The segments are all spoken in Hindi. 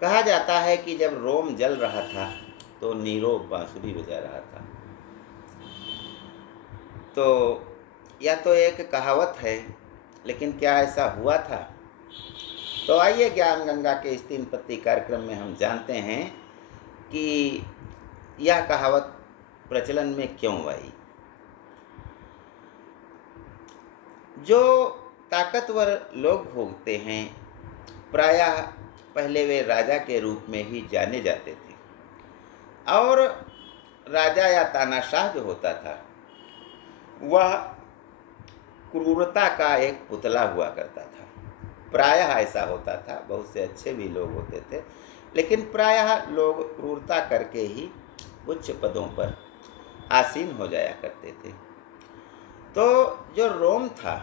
कहा जाता है कि जब रोम जल रहा था तो नीरो बांसुरी बजा रहा था। तो यह तो एक कहावत है, लेकिन क्या ऐसा हुआ था? तो आइए ज्ञान गंगा के इस 3 पत्ती कार्यक्रम में हम जानते हैं कि यह कहावत प्रचलन में क्यों आई। जो ताकतवर लोग होते हैं, प्रायः पहले वे राजा के रूप में ही जाने जाते थे, और राजा या तानाशाह जो होता था वह क्रूरता का एक पुतला हुआ करता था। प्रायः ऐसा होता था, बहुत से अच्छे भी लोग होते थे, लेकिन प्रायः लोग क्रूरता करके ही उच्च पदों पर आसीन हो जाया करते थे। तो जो रोम था,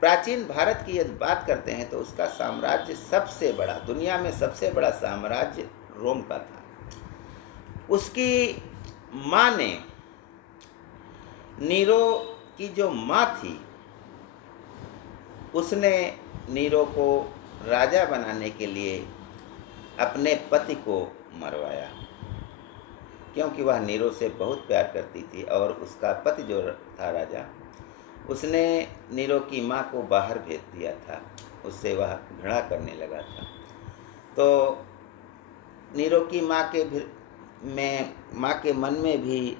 प्राचीन भारत की यदि बात करते हैं तो उसका साम्राज्य सबसे बड़ा, दुनिया में सबसे बड़ा साम्राज्य रोम का था। उसकी माँ ने, नीरो की जो माँ थी, उसने नीरो को राजा बनाने के लिए अपने पति को मरवाया, क्योंकि वह नीरो से बहुत प्यार करती थी। और उसका पति जो था राजा, उसने नीरो की माँ को बाहर भेज दिया था, उससे वह घृणा करने लगा था। तो नीरो की माँ के मन में भी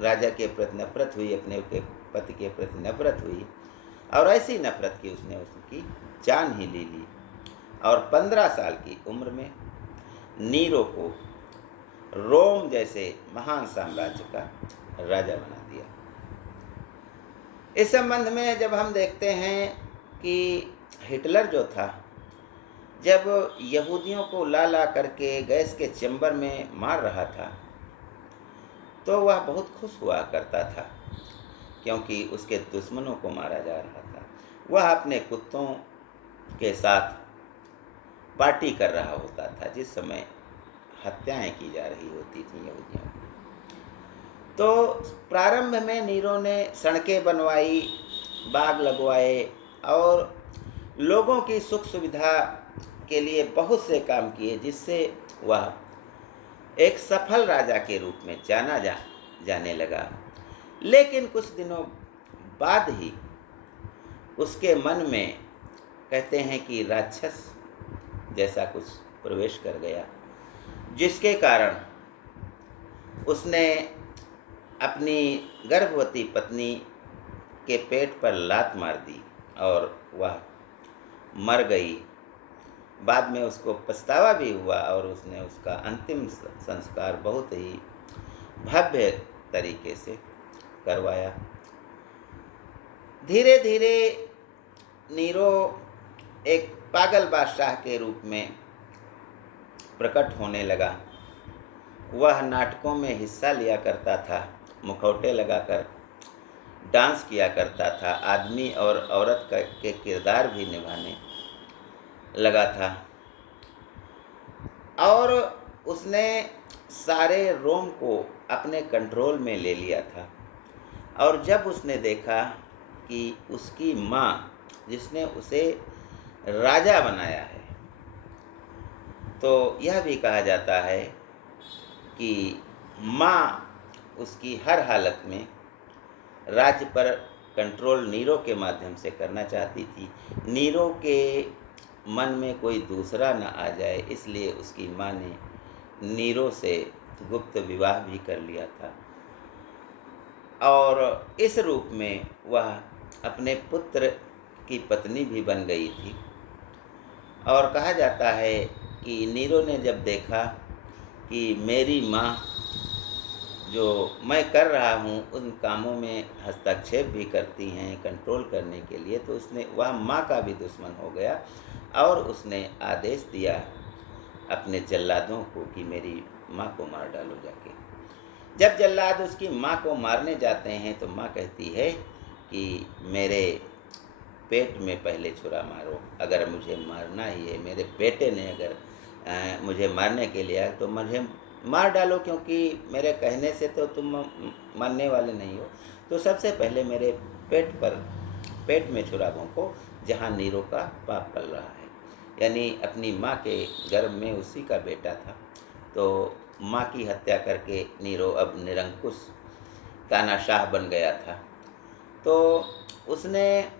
राजा के प्रति नफरत हुई, अपने के पति के प्रति नफरत हुई, और ऐसी नफरत की उसने उसकी जान ही ले ली। और 15 साल की उम्र में नीरो को रोम जैसे महान साम्राज्य का राजा बना दिया। इस संबंध में जब हम देखते हैं कि हिटलर जो था, जब यहूदियों को ला ला करके गैस के चैम्बर में मार रहा था, तो वह बहुत खुश हुआ करता था, क्योंकि उसके दुश्मनों को मारा जा रहा था। वह अपने कुत्तों के साथ पार्टी कर रहा होता था जिस समय हत्याएं की जा रही होती थी यहूदियों की। तो प्रारंभ में नीरो ने सड़कें बनवाई, बाग लगवाए, और लोगों की सुख सुविधा के लिए बहुत से काम किए, जिससे वह एक सफल राजा के रूप में जाने लगा। लेकिन कुछ दिनों बाद ही उसके मन में, कहते हैं कि राक्षस जैसा कुछ प्रवेश कर गया, जिसके कारण उसने अपनी गर्भवती पत्नी के पेट पर लात मार दी और वह मर गई। बाद में उसको पछतावा भी हुआ, और उसने उसका अंतिम संस्कार बहुत ही भव्य तरीके से करवाया। धीरे धीरे नीरो एक पागल बादशाह के रूप में प्रकट होने लगा। वह नाटकों में हिस्सा लिया करता था, मुखौटे लगाकर डांस किया करता था, आदमी और औरत के किरदार भी निभाने लगा था, और उसने सारे रोम को अपने कंट्रोल में ले लिया था। और जब उसने देखा कि उसकी माँ, जिसने उसे राजा बनाया है, तो यह भी कहा जाता है कि माँ उसकी हर हालत में राज्य पर कंट्रोल नीरो के माध्यम से करना चाहती थी। नीरो के मन में कोई दूसरा न आ जाए, इसलिए उसकी माँ ने नीरो से गुप्त विवाह भी कर लिया था, और इस रूप में वह अपने पुत्र की पत्नी भी बन गई थी। और कहा जाता है कि नीरो ने जब देखा कि मेरी माँ जो मैं कर रहा हूँ उन कामों में हस्तक्षेप भी करती हैं कंट्रोल करने के लिए, तो उसने, वह माँ का भी दुश्मन हो गया, और उसने आदेश दिया अपने जल्लादों को कि मेरी माँ को मार डालो जाके। जब जल्लाद उसकी माँ को मारने जाते हैं तो माँ कहती है कि मेरे पेट में पहले छुरा मारो, अगर मुझे मारना ही है, मेरे बेटे ने अगर मुझे मारने के लिए आया तो मुझे मार डालो, क्योंकि मेरे कहने से तो तुम मरने वाले नहीं हो। तो सबसे पहले मेरे पेट में छुरा भोंको, जहाँ नीरो का पाप पल रहा है। यानी अपनी माँ के गर्भ में उसी का बेटा था। तो माँ की हत्या करके नीरो अब निरंकुश तानाशाह बन गया था। तो उसने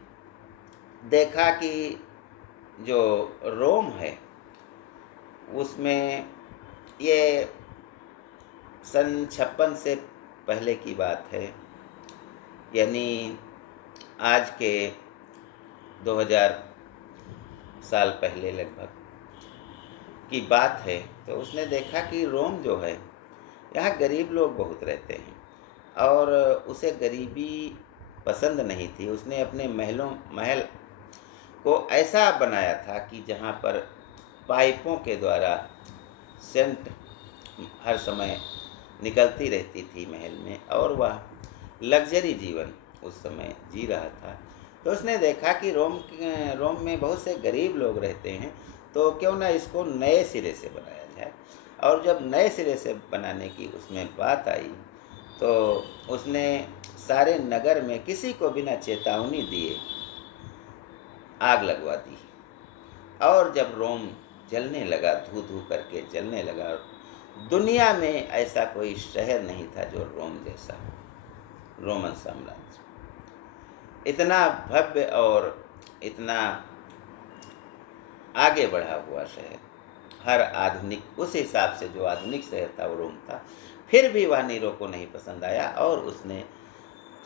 देखा कि जो रोम है उसमें, ये सन 56 से पहले की बात है, यानी आज के 2000 साल पहले लगभग की बात है। तो उसने देखा कि रोम जो है, यहाँ गरीब लोग बहुत रहते हैं और उसे गरीबी पसंद नहीं थी। उसने अपने महल को ऐसा बनाया था कि जहाँ पर पाइपों के द्वारा सेंट हर समय निकलती रहती थी महल में, और वह लग्जरी जीवन उस समय जी रहा था। तो उसने देखा कि रोम में बहुत से गरीब लोग रहते हैं, तो क्यों ना इसको नए सिरे से बनाया जाए। और जब नए सिरे से बनाने की उसमें बात आई, तो उसने सारे नगर में किसी को बिना चेतावनी दिए आग लगवा दी। और जब रोम जलने लगा, धू धू करके जलने लगा, दुनिया में ऐसा कोई शहर नहीं था जो रोम जैसा, रोमन साम्राज्य इतना भव्य और इतना आगे बढ़ा हुआ शहर, हर आधुनिक, उस हिसाब से जो आधुनिक शहर था वो रोम था। फिर भी वह नीरो को नहीं पसंद आया और उसने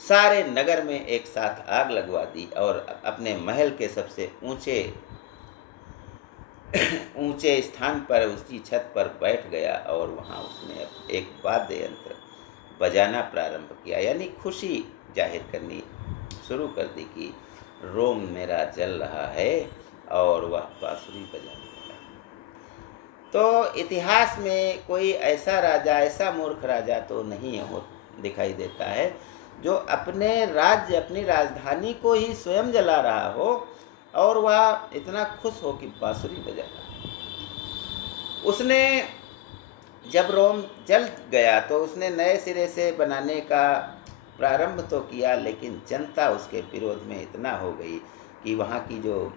सारे नगर में एक साथ आग लगवा दी और अपने महल के सबसे ऊंचे स्थान पर, उसकी छत पर बैठ गया और वहाँ उसने एक वाद्य यंत्र बजाना प्रारंभ किया, यानी खुशी जाहिर करनी शुरू कर दी कि रोम मेरा जल रहा है, और वह बांसुरी बजाने लगा। तो इतिहास में कोई ऐसा राजा, ऐसा मूर्ख राजा तो नहीं दिखाई देता है जो अपने राज्य, अपनी राजधानी को ही स्वयं जला रहा हो और वह इतना खुश हो कि बांसुरी बजा रहा है। उसने जब रोम जल गया तो उसने नए सिरे से बनाने का प्रारंभ तो किया, लेकिन जनता उसके विरोध में इतना हो गई कि वहाँ की जो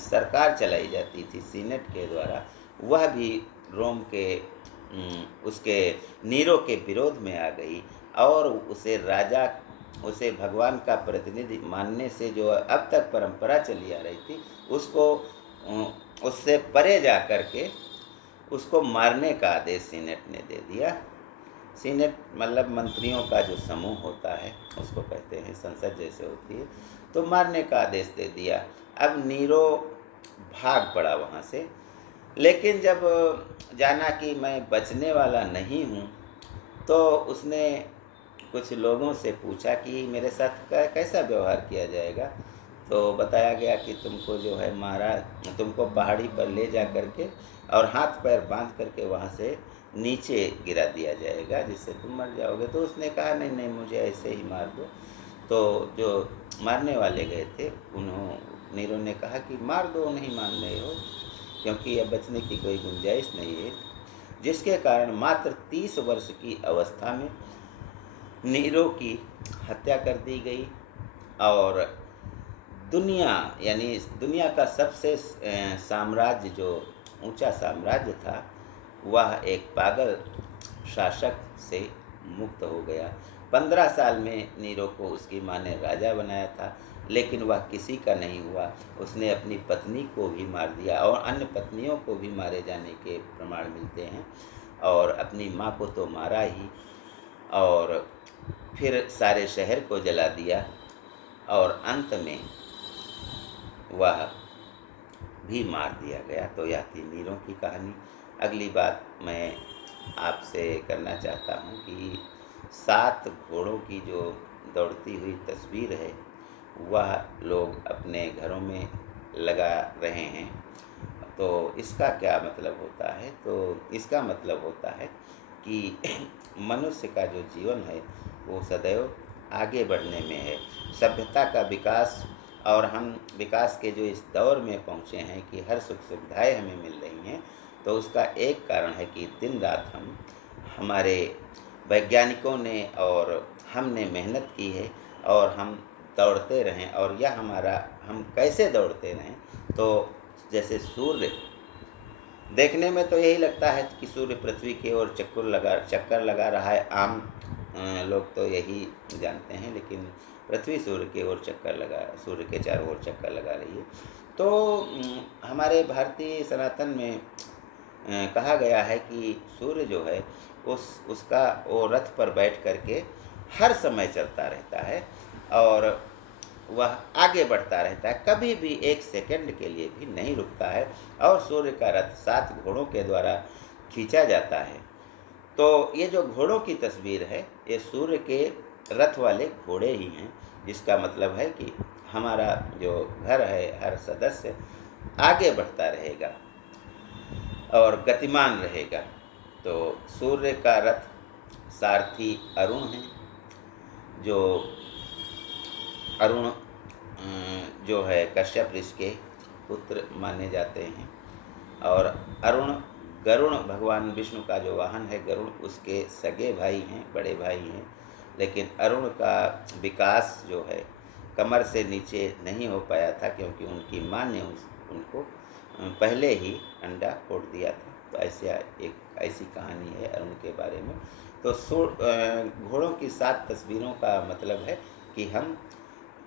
सरकार चलाई जाती थी सीनेट के द्वारा, वह भी रोम के उसके नीरो के विरोध में आ गई और उसे भगवान का प्रतिनिधि मानने से जो अब तक परंपरा चली आ रही थी, उससे परे जा कर के उसको मारने का आदेश सीनेट ने दे दिया। सीनेट मतलब मंत्रियों का जो समूह होता है उसको कहते हैं, संसद जैसे होती है। तो मारने का आदेश दे दिया। अब नीरो भाग पड़ा वहाँ से, लेकिन जब जाना कि मैं बचने वाला नहीं हूँ, तो उसने कुछ लोगों से पूछा कि मेरे साथ कैसा व्यवहार किया जाएगा। तो बताया गया कि तुमको जो है तुमको पहाड़ी पर ले जा करके और हाथ पैर बांध करके वहाँ से नीचे गिरा दिया जाएगा, जिससे तुम मर जाओगे। तो उसने कहा नहीं नहीं, मुझे ऐसे ही मार दो। तो जो मारने वाले गए थे नीरो ने कहा कि मार दो, नहीं मान रहे हो, क्योंकि अब बचने की कोई गुंजाइश नहीं है। जिसके कारण मात्र 30 वर्ष की अवस्था में नीरो की हत्या कर दी गई और यानी दुनिया का सबसे साम्राज्य, जो ऊंचा साम्राज्य था, वह एक पागल शासक से मुक्त हो गया। 15 साल में नीरो को उसकी माँ ने राजा बनाया था, लेकिन वह किसी का नहीं हुआ। उसने अपनी पत्नी को भी मार दिया और अन्य पत्नियों को भी मारे जाने के प्रमाण मिलते हैं, और अपनी माँ को तो मारा ही, और फिर सारे शहर को जला दिया, और अंत में वह भी मार दिया गया। तो यह थी नीरो की कहानी। अगली बात मैं आपसे करना चाहता हूँ कि 7 घोड़ों की जो दौड़ती हुई तस्वीर है, वह लोग अपने घरों में लगा रहे हैं। तो इसका क्या मतलब होता है? तो इसका मतलब होता है कि मनुष्य का जो जीवन है वो सदैव आगे बढ़ने में है। सभ्यता का विकास, और हम विकास के जो इस दौर में पहुँचे हैं कि हर सुख सुविधाएँ हमें मिल रही हैं, तो उसका एक कारण है कि दिन रात हमारे वैज्ञानिकों ने और हमने मेहनत की है और हम दौड़ते रहें। और यह हम कैसे दौड़ते रहें? तो जैसे सूर्य, देखने में तो यही लगता है कि सूर्य पृथ्वी की ओर चक्कर लगा रहा है। आम लोग तो यही जानते हैं, लेकिन पृथ्वी सूर्य की ओर सूर्य के चारों ओर चक्कर लगा रही है। तो हमारे भारतीय सनातन में कहा गया है कि सूर्य जो है उसका वो रथ पर बैठ करके हर समय चलता रहता है और वह आगे बढ़ता रहता है, कभी भी एक सेकंड के लिए भी नहीं रुकता है। और सूर्य का रथ 7 घोड़ों के द्वारा खींचा जाता है। तो ये जो घोड़ों की तस्वीर है, ये सूर्य के रथ वाले घोड़े ही हैं, जिसका मतलब है कि हमारा जो घर है, हर सदस्य आगे बढ़ता रहेगा और गतिमान रहेगा। तो सूर्य का रथ सारथी अरुण है, जो अरुण जो है कश्यप ऋषि के पुत्र माने जाते हैं। और अरुण गरुण, भगवान विष्णु का जो वाहन है गरुण, उसके सगे भाई हैं, बड़े भाई हैं। लेकिन अरुण का विकास जो है कमर से नीचे नहीं हो पाया था, क्योंकि उनकी माँ ने उनको पहले ही अंडा फोड़ दिया था। तो ऐसी कहानी है अरुण के बारे में। तो घोड़ों की 7 तस्वीरों का मतलब है कि हम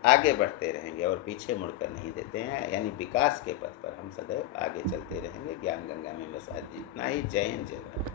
आगे बढ़ते रहेंगे और पीछे मुड़कर नहीं देते हैं, यानी विकास के पथ पर हम सदैव आगे चलते रहेंगे। ज्ञान गंगा में बस आज इतना ही। जय हिंद, जय भारत।